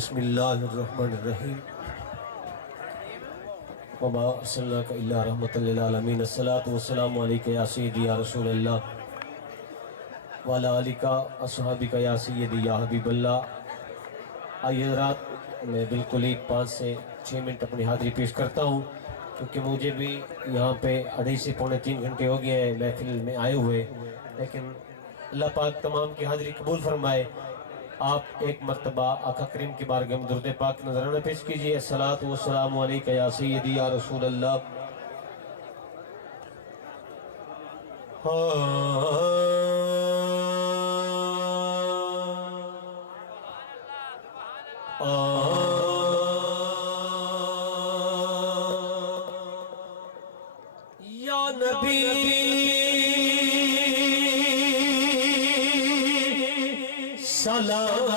بسم اللہ الرحمن الرحیم وما ارسلناک الا رحمۃ للعالمین الصلاۃ والسلام علیک یا سیدی یا رسول اللہ وعلی آلک اصحابک یا سیدی یا حبیب اللہ۔ آئیے حضرات، میں بالکل ہی 5 سے 6 منٹ اپنی حاضری پیش کرتا ہوں، کیونکہ مجھے بھی یہاں پہ 2.5 سے پونے 3 گھنٹے ہو گئے ہیں محفل میں آئے ہوئے، لیکن اللہ پاک تمام کی حاضری قبول فرمائے۔ آپ ایک مرتبہ آقا کریم کی بارگاہ میں درود پاک نذرانہ پیش کیجئے۔ الصلاۃ والسلام علیک یا سیدی یا رسول اللہ۔ یا نبی سلام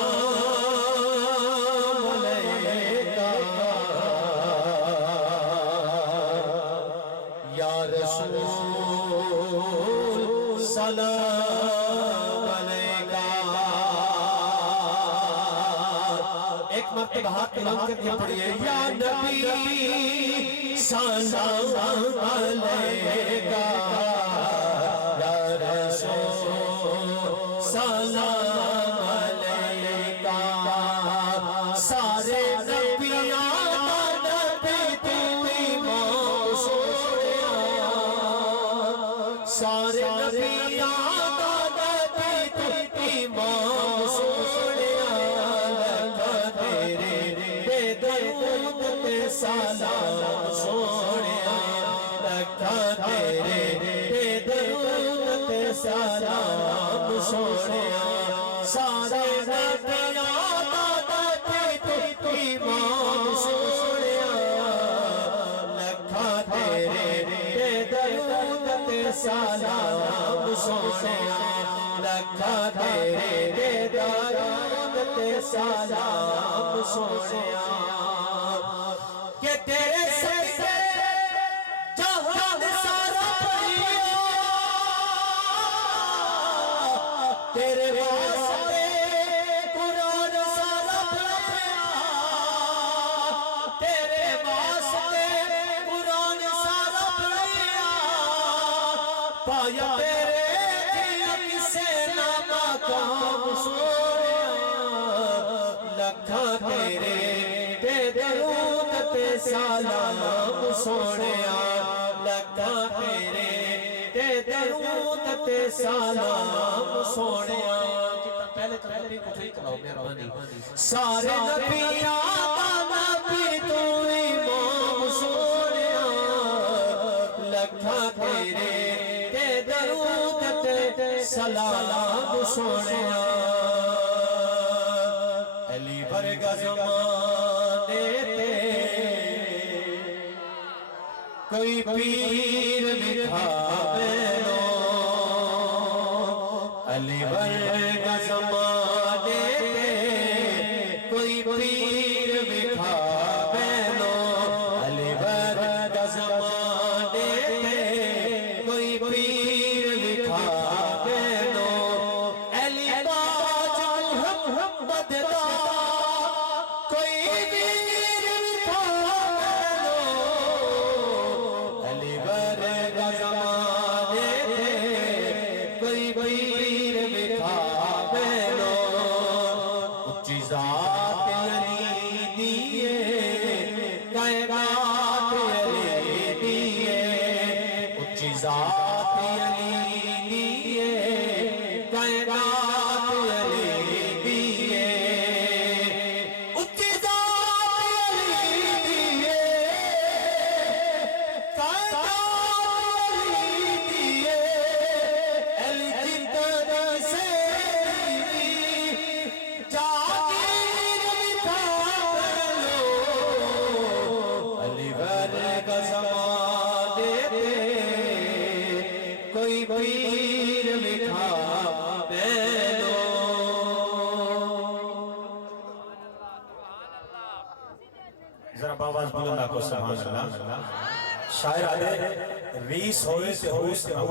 علیکہ، یا رسول سلام علیکہ۔ ایک مرتبہ ہاتھ بلند کر کے پڑھیے، یا نبی سلام علیکہ، یا رسول سلام علیکہ۔ سارے نبیاں دا نبی تو امام سوڑیا، سارے نبیاں دا نبی تو امام سوڑیا۔ لکھا تیرے بے درود تے سلام سوڑیا، لکھا تیرے بے درود تے سلام سوڑیا۔ سارے نبیاں دا نبی تو امام سوڑیا، لکھا تیرے بے درود تے سلام سوڑیا، لکھا تیرے بے درود تے سلام سوڑیا۔ کہ تیرے سے جہان سارا پڑیا، تیرے واسطے قرآن سارا پڑیا، تیرے واسطے قرآن سارا پڑیا۔ پایا تیرے دیا کسے نامہ کام سوڑیا، لکھا تیرے بے درود تے سلام سوڑیا، لکھا تیرے بے درود تے سلام سوڑیا۔ پہلے تو نبی کو ٹھیک کراؤ مہربانی۔ سارے نبیاں دا نبی تو امام سوڑیا، لکھا تیرے بے درود تے سلام سوڑیا۔ علی ورگا زمانے تے کوئی پیر مٹھا بینو، علی ورگا زمانے تے کوئی پیر مٹھا بینو، علی ورگا زمانے تے کوئی پیر مٹھا بینو۔ علی باج محمد دا کوئی پیر مٹھا بینو، علی ورگا زمانے تے کوئی پیر مٹھا بینو۔ اچھی ذات علی دیئے، کائنات علی دیئے، اچھی ذات علی دیئے، کائنات علی دیئے، اچھی ذات علی دیئے، کائنات علی دیئے۔ علی جتنی سے جاگیر مٹھا بینو، علی ورگا زمانے تے کوئی پیر مٹھا بینو۔ ذرا باواز بلند آکو سبحان اللہ۔ شاعر آدھے ریس ہوئے سے ہوئے سے